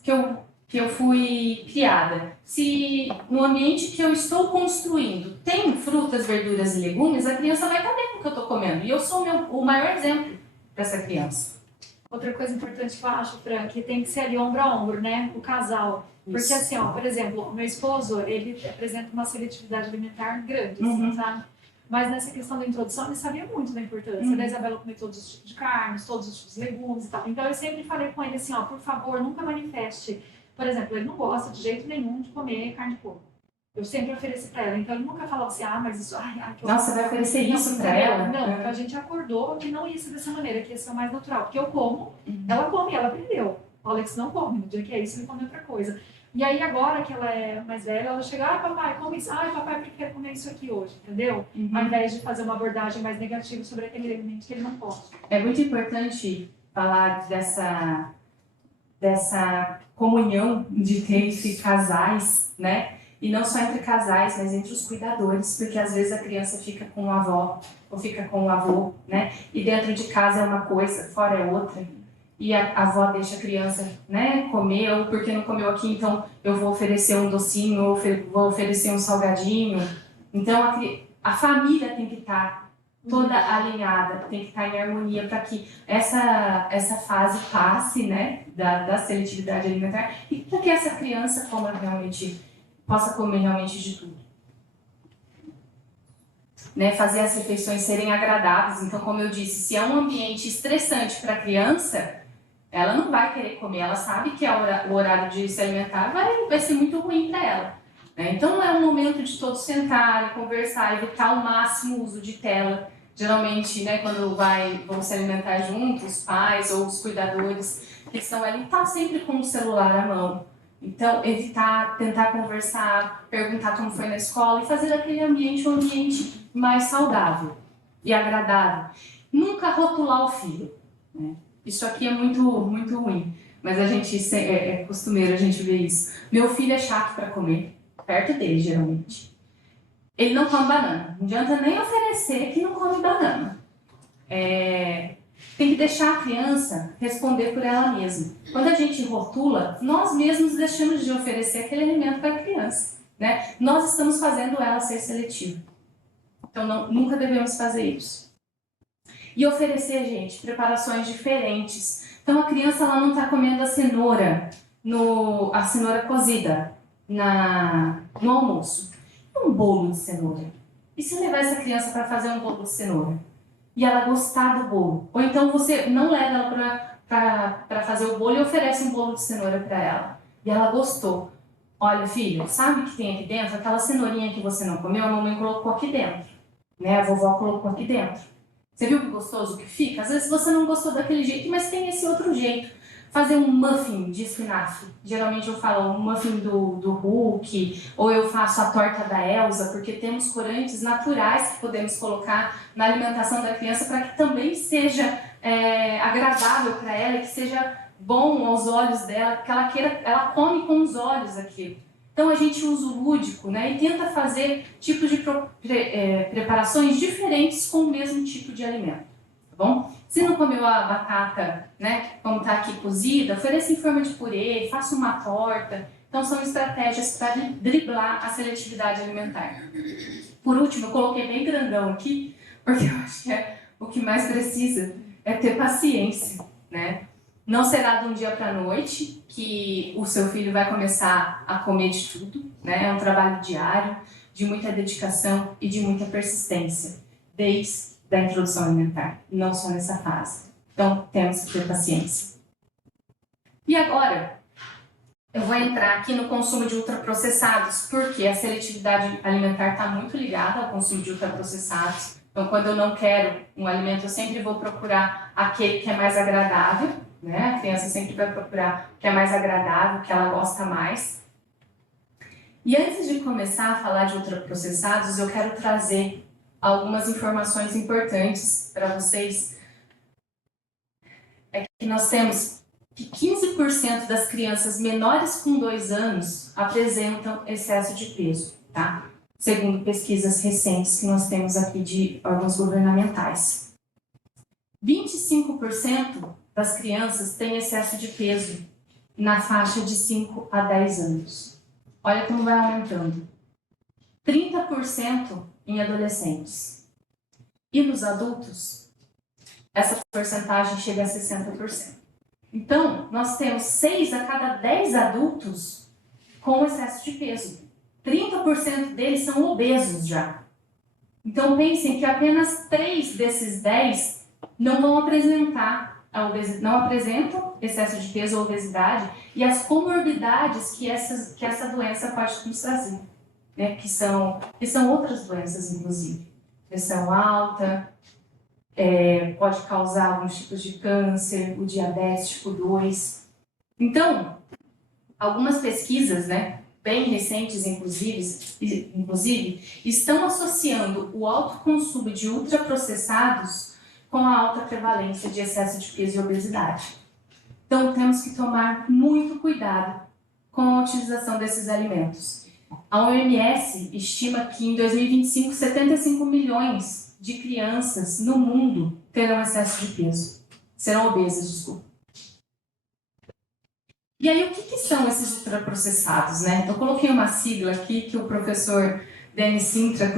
que eu fui criada, se no ambiente que eu estou construindo tem frutas, verduras e legumes, a criança vai comer o que eu estou comendo. E eu sou o maior exemplo dessa criança. Outra coisa importante que eu acho, Fran, que tem que ser ali ombro a ombro, né? O casal. Porque Isso. assim, ó, por exemplo, o meu esposo, ele apresenta uma seletividade alimentar grande, assim, sabe? Mas nessa questão da introdução, ele sabia muito da importância da Isabela comer todos os tipos de carnes, todos os tipos de legumes e tal. Então eu sempre falei com ele assim, ó, por favor, nunca manifeste. Por exemplo, ele não gosta de jeito nenhum de comer carne de porco. Eu sempre ofereci pra ela. Então ele nunca falava assim, mas isso... que Nossa, vai oferecer isso pra ela? Não, então a gente acordou que não ia ser dessa maneira, que ia ser o mais natural. Porque eu como, ela come, ela aprendeu. O Alex não come, no dia que é isso, ele come outra coisa. E aí, agora que ela é mais velha, ela chega, papai, come isso. Papai, prefere comer isso aqui hoje, entendeu? Ao invés de fazer uma abordagem mais negativa sobre aquele alimento que ele não pode. É muito importante falar dessa comunhão de ter entre casais, né? E não só entre casais, mas entre os cuidadores, porque às vezes a criança fica com a avó ou fica com o avô, né? E dentro de casa é uma coisa, fora é outra. E a avó deixa a criança, né, comer, ou porque não comeu aqui, então eu vou oferecer um docinho, ou vou oferecer um salgadinho. Então a família tem que estar toda alinhada, tem que estar em harmonia para que essa fase passe, né, da seletividade alimentar e para que essa criança possa comer realmente de tudo. Né, fazer as refeições serem agradáveis. Então, como eu disse, se é um ambiente estressante para a criança, ela não vai querer comer, ela sabe que o horário de se alimentar vai ser muito ruim para ela. Né? Então, é um momento de todos sentarem, conversar, evitar ao máximo o uso de tela. Geralmente, né, quando vão se alimentar juntos, os pais ou os cuidadores que estão ali, tá sempre com o celular à mão. Então, evitar, tentar conversar, perguntar como foi na escola e fazer daquele ambiente um ambiente mais saudável e agradável. Nunca rotular o filho, né? Isso aqui é muito, muito ruim, mas é costumeiro a gente ver isso. Meu filho é chato para comer, perto dele, geralmente. Ele não come banana. Não adianta nem oferecer que não come banana. Tem que deixar a criança responder por ela mesma. Quando a gente rotula, nós mesmos deixamos de oferecer aquele alimento para a criança. Né? Nós estamos fazendo ela ser seletiva. Então, nunca devemos fazer isso. E oferecer, gente, preparações diferentes. Então, a criança ela não está comendo a cenoura cozida no almoço. Um bolo de cenoura. E se eu levar essa criança para fazer um bolo de cenoura? E ela gostar do bolo? Ou então você não leva ela para fazer o bolo e oferece um bolo de cenoura para ela. E ela gostou. Olha, filha, sabe o que tem aqui dentro? Aquela cenourinha que você não comeu, a mamãe colocou aqui dentro. Né? A vovó colocou aqui dentro. Você viu que gostoso que fica? Às vezes você não gostou daquele jeito, mas tem esse outro jeito. Fazer um muffin de espinafre. Geralmente eu falo um muffin do Hulk, ou eu faço a torta da Elsa, porque temos corantes naturais que podemos colocar na alimentação da criança para que também seja agradável para ela, que seja bom aos olhos dela, que ela come com os olhos aquilo. Então a gente usa o lúdico, né, e tenta fazer tipos de preparações diferentes com o mesmo tipo de alimento, tá bom? Se não comeu a batata, né, como está aqui cozida, ofereça em forma de purê, faça uma torta. Então são estratégias para driblar a seletividade alimentar. Por último, eu coloquei bem grandão aqui, porque eu acho que o que mais precisa é ter paciência, né? Não será de um dia para a noite que o seu filho vai começar a comer de tudo, né? É um trabalho diário, de muita dedicação e de muita persistência, desde a introdução alimentar, não só nessa fase. Então, temos que ter paciência. E agora, eu vou entrar aqui no consumo de ultraprocessados, porque a seletividade alimentar está muito ligada ao consumo de ultraprocessados. Então, quando eu não quero um alimento, eu sempre vou procurar aquele que é mais agradável, né? A criança sempre vai procurar o que é mais agradável, o que ela gosta mais. E antes de começar a falar de ultraprocessados, eu quero trazer algumas informações importantes para vocês. É que nós temos que 15% das crianças menores com 2 anos apresentam excesso de peso, tá? Segundo pesquisas recentes que nós temos aqui de órgãos governamentais. 25% das crianças têm excesso de peso na faixa de 5 a 10 anos. Olha como vai aumentando. 30% em adolescentes. E nos adultos, essa porcentagem chega a 60%. Então, nós temos 6 a cada 10 adultos com excesso de peso. 30% deles são obesos já. Então, pensem que apenas 3 desses 10 não vão apresentar não apresentam excesso de peso ou obesidade e as comorbidades que essa doença pode nos trazer, né? que são outras doenças, inclusive. Pressão alta, pode causar alguns tipos de câncer, o diabetes tipo 2. Então, algumas pesquisas, né, bem recentes, inclusive, estão associando o alto consumo de ultraprocessados com a alta prevalência de excesso de peso e obesidade. Então, temos que tomar muito cuidado com a utilização desses alimentos. A OMS estima que em 2025, 75 milhões de crianças no mundo terão excesso de peso. Serão obesas, desculpa. E aí, o que são esses ultraprocessados, né? Eu coloquei uma sigla aqui que o professor Denis Sintra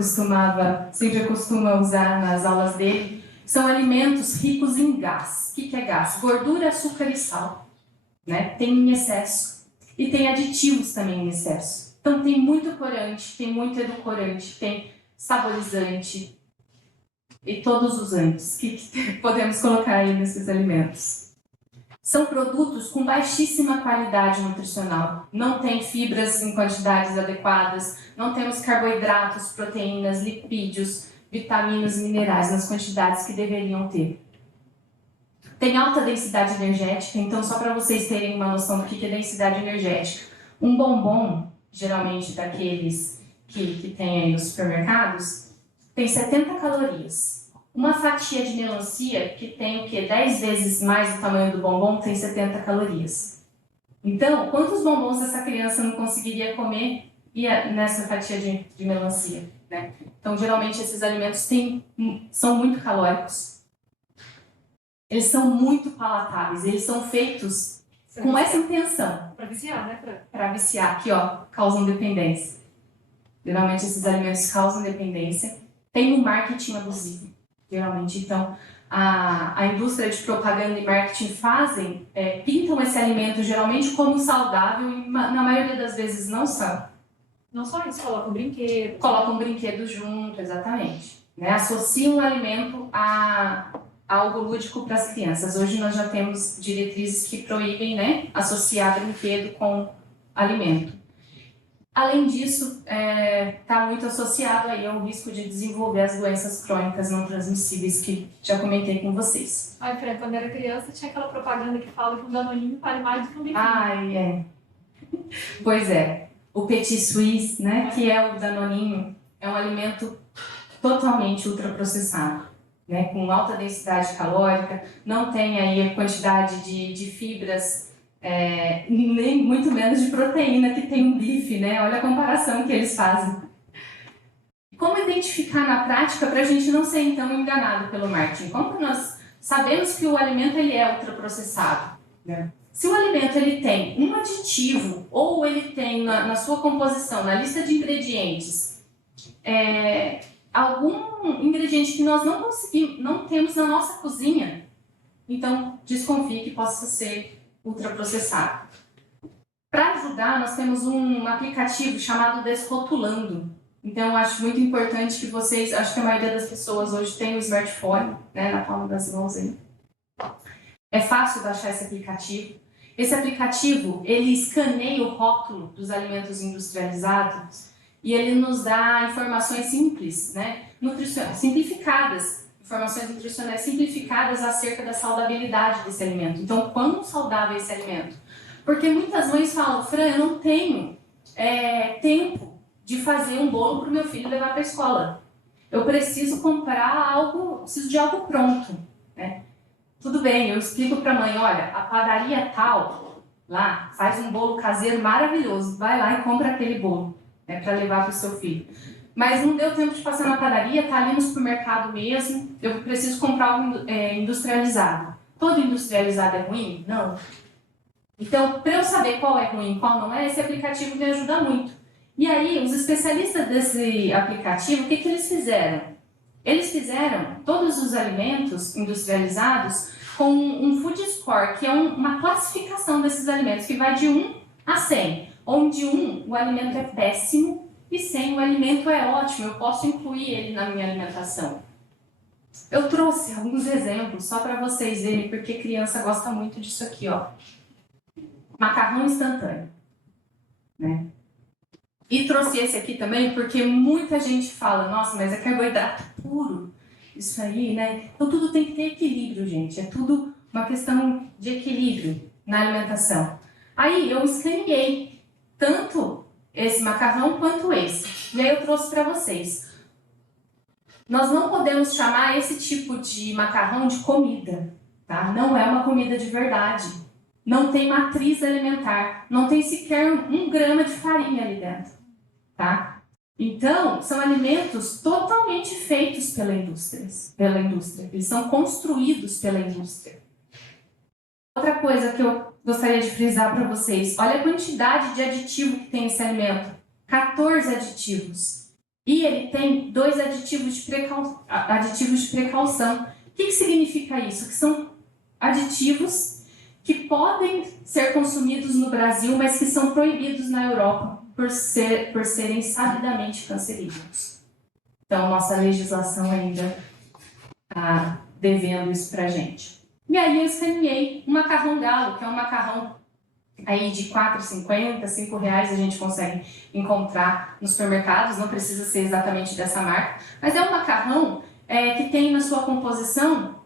sempre costuma usar nas aulas dele. São alimentos ricos em gás. O que é gás? Gordura, açúcar e sal. Né? Tem em excesso. E tem aditivos também em excesso. Então, tem muito corante, tem muito edulcorante, tem saborizante e todos os antes que podemos colocar aí nesses alimentos. São produtos com baixíssima qualidade nutricional. Não tem fibras em quantidades adequadas, não temos carboidratos, proteínas, lipídios, vitaminas, minerais nas quantidades que deveriam ter. Tem alta densidade energética, então só para vocês terem uma noção do que é densidade energética. Um bombom, geralmente daqueles que tem aí nos supermercados, tem 70 calorias. Uma fatia de melancia, que tem o quê? 10 vezes mais o tamanho do bombom, tem 70 calorias. Então, quantos bombons essa criança não conseguiria comer nessa fatia de melancia? Né? Então, geralmente, esses alimentos são muito calóricos. Eles são muito palatáveis, eles são feitos com essa intenção. Para viciar, né? Para viciar, aqui ó, causam dependência. Geralmente esses alimentos causam dependência. Tem um marketing abusivo, geralmente. Então, a indústria de propaganda e marketing pintam esse alimento geralmente como saudável e na maioria das vezes não são. Não só isso, colocam um brinquedo. Colocam um brinquedo junto, exatamente. Né? Associam o alimento a algo lúdico para as crianças. Hoje nós já temos diretrizes que proíbem, né, associar brinquedo com alimento. Além disso, está muito associado aí ao risco de desenvolver as doenças crônicas não transmissíveis que já comentei com vocês. Ai, Fran, quando era criança tinha aquela propaganda que fala que um danoninho vale mais do que um bifinho. Ai, é. Pois é. O Petit Suisse, né, que é o danoninho, é um alimento totalmente ultraprocessado. Né, com alta densidade calórica, não tem aí a quantidade de fibras, nem muito menos de proteína que tem um bife, né? Olha a comparação que eles fazem. Como identificar na prática para a gente não ser então enganado pelo marketing? Como que nós sabemos que o alimento ele é ultraprocessado? Né? Se o alimento ele tem um aditivo ou ele tem na sua composição, na lista de ingredientes, algum ingrediente que nós não temos na nossa cozinha, então desconfie que possa ser ultraprocessado. Para ajudar, nós temos um aplicativo chamado Desrotulando. Então, eu acho muito importante que vocês, acho que a maioria das pessoas hoje tem o smartphone, né, na palma das mãos aí. É fácil baixar esse aplicativo. Esse aplicativo, ele escaneia o rótulo dos alimentos industrializados e ele nos dá informações simples, né? Simplificadas, informações nutricionais simplificadas acerca da saudabilidade desse alimento. Então, quão saudável é esse alimento? Porque muitas mães falam, Fran, eu não tenho tempo de fazer um bolo para o meu filho levar para a escola. Eu preciso comprar preciso de algo pronto, né? Tudo bem, eu explico para a mãe, olha, a padaria tal, lá, faz um bolo caseiro maravilhoso, vai lá e compra aquele bolo. Para levar para o seu filho. Mas não deu tempo de passar na padaria, está ali no supermercado mesmo, eu preciso comprar algo industrializado. Todo industrializado é ruim? Não. Então, para eu saber qual é ruim e qual não é, esse aplicativo me ajuda muito. E aí, os especialistas desse aplicativo, o que eles fizeram? Eles fizeram todos os alimentos industrializados com um food score, que é uma classificação desses alimentos, que vai de 1 a 100. Onde 1, o alimento é péssimo, e 100, o alimento é ótimo, eu posso incluir ele na minha alimentação. Eu trouxe alguns exemplos só para vocês verem, porque criança gosta muito disso aqui, ó. Macarrão instantâneo, né? E trouxe esse aqui também porque muita gente fala, nossa, mas é carboidrato puro, isso aí, né? Então tudo tem que ter equilíbrio, gente, é tudo uma questão de equilíbrio na alimentação. Aí eu escaneei tanto esse macarrão quanto esse. E aí eu trouxe para vocês. Nós não podemos chamar esse tipo de macarrão de comida, tá? Não é uma comida de verdade. Não tem matriz alimentar. Não tem sequer 1 grama de farinha ali dentro, tá? Então, são alimentos totalmente feitos pela indústria. Eles são construídos pela indústria. Outra coisa que eu gostaria de frisar para vocês. Olha a quantidade de aditivo que tem esse alimento. 14 aditivos. E ele tem 2 aditivos de precaução. O que significa isso? Que são aditivos que podem ser consumidos no Brasil, mas que são proibidos na Europa por serem sabidamente cancerígenos. Então, nossa legislação ainda está devendo isso para a gente. E aí eu escaneei um macarrão galo, que é um macarrão aí de R$4,50, R$5 a gente consegue encontrar nos supermercados, não precisa ser exatamente dessa marca, mas é um macarrão que tem na sua composição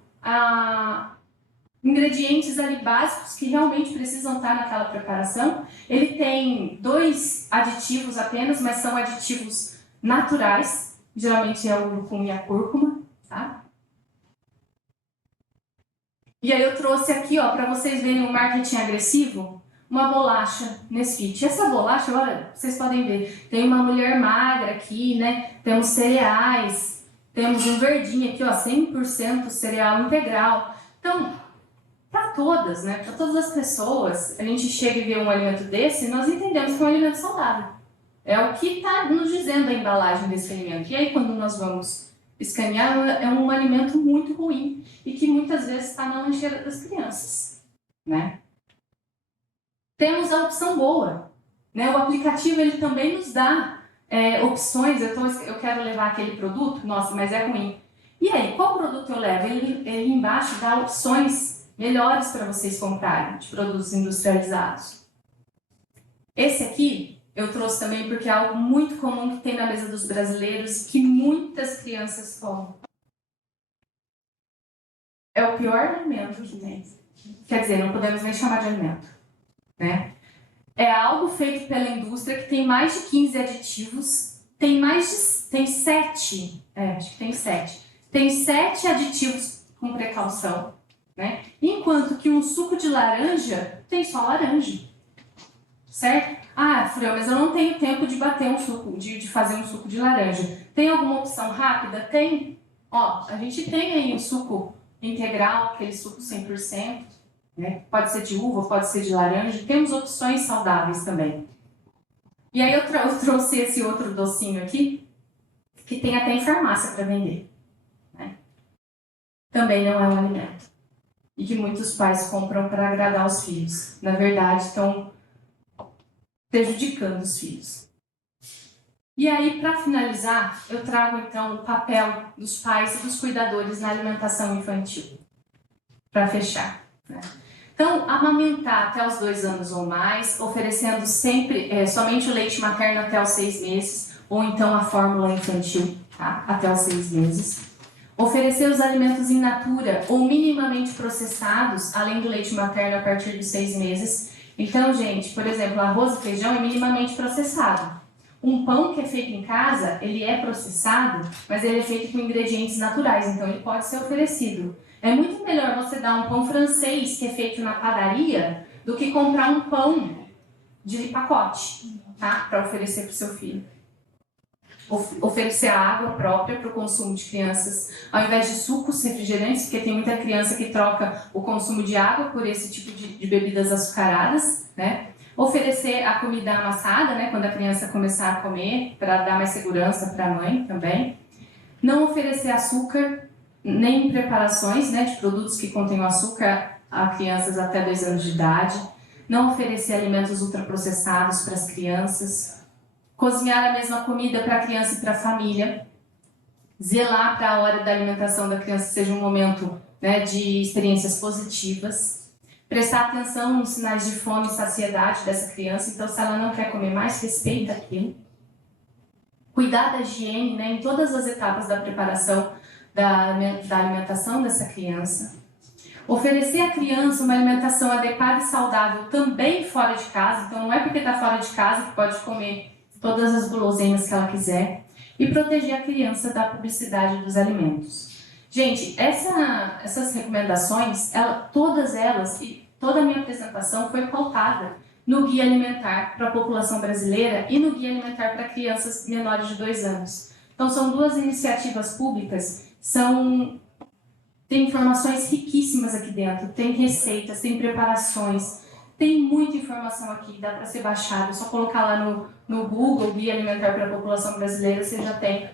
ingredientes ali básicos que realmente precisam estar naquela preparação. Ele tem 2 aditivos apenas, mas são aditivos naturais, geralmente é o lúpulo e a cúrcuma, tá? E aí eu trouxe aqui, ó, para vocês verem o marketing agressivo, uma bolacha Nesfit. Essa bolacha, olha, vocês podem ver, tem uma mulher magra aqui, né? Temos cereais, temos um verdinho aqui, ó, 100% cereal integral. Então, para todas, né? Para todas as pessoas, a gente chega e vê um alimento desse, nós entendemos que é um alimento saudável. É o que está nos dizendo a embalagem desse alimento. E aí, quando nós vamos escanear, é um alimento muito ruim e que muitas vezes está na lancheira das crianças, né? Temos a opção boa, né? O aplicativo ele também nos dá opções. Eu quero levar aquele produto, nossa, mas é ruim. E aí, qual produto eu levo? Ele embaixo dá opções melhores para vocês comprarem de produtos industrializados. Esse aqui eu trouxe também porque é algo muito comum que tem na mesa dos brasileiros e que muitas crianças comem. É o pior alimento que tem. Quer dizer, não podemos nem chamar de alimento, né? É algo feito pela indústria que tem mais de 15 aditivos, tem 7, acho que tem 7. Tem 7 aditivos com precaução, né? Enquanto que um suco de laranja tem só laranja, certo? Ah, Fran, mas eu não tenho tempo de bater um suco, de fazer um suco de laranja. Tem alguma opção rápida? Tem. Ó, a gente tem aí o suco integral, aquele suco 100%, né? Pode ser de uva, pode ser de laranja. Temos opções saudáveis também. E aí eu trouxe esse outro docinho aqui, que tem até em farmácia para vender, né? Também não é um alimento. E que muitos pais compram para agradar os filhos. Na verdade, estão prejudicando os filhos. E aí, para finalizar, eu trago então o papel dos pais e dos cuidadores na alimentação infantil. Para fechar, né? Então, amamentar até os 2 anos ou mais, oferecendo sempre somente o leite materno até os 6 meses, ou então a fórmula infantil, tá? Até os 6 meses. Oferecer os alimentos in natura ou minimamente processados, além do leite materno a partir dos 6 meses. Então, gente, por exemplo, arroz e feijão é minimamente processado. Um pão que é feito em casa, ele é processado, mas ele é feito com ingredientes naturais, então ele pode ser oferecido. É muito melhor você dar um pão francês que é feito na padaria do que comprar um pão de pacote, tá? Para oferecer para o seu filho. Oferecer a água própria para o consumo de crianças, ao invés de sucos refrigerantes, porque tem muita criança que troca o consumo de água por esse tipo de bebidas açucaradas, né? Oferecer a comida amassada, né, quando a criança começar a comer, para dar mais segurança para a mãe também. Não oferecer açúcar, nem preparações, né, de produtos que contenham açúcar a crianças até 2 anos de idade. Não oferecer alimentos ultraprocessados para as crianças. Cozinhar a mesma comida para a criança e para a família. Zelar para a hora da alimentação da criança seja um momento, né, de experiências positivas. Prestar atenção nos sinais de fome e saciedade dessa criança. Então, se ela não quer comer mais, respeita aquilo. Cuidar da higiene, né, em todas as etapas da preparação da alimentação dessa criança. Oferecer à criança uma alimentação adequada e saudável também fora de casa, então não é porque está fora de casa que pode comer todas as guloseimas que ela quiser, e proteger a criança da publicidade dos alimentos. Gente, essas recomendações, todas elas e toda a minha apresentação foi pautada no Guia Alimentar para a População Brasileira e no Guia Alimentar para Crianças Menores de 2 anos. Então, são 2 iniciativas públicas, tem informações riquíssimas aqui dentro, tem receitas, tem preparações, tem muita informação aqui, dá para ser baixado, é só colocar lá no Google, Guia Alimentar para a População Brasileira, você já tem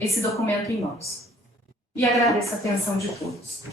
esse documento em mãos. E agradeço a atenção de todos.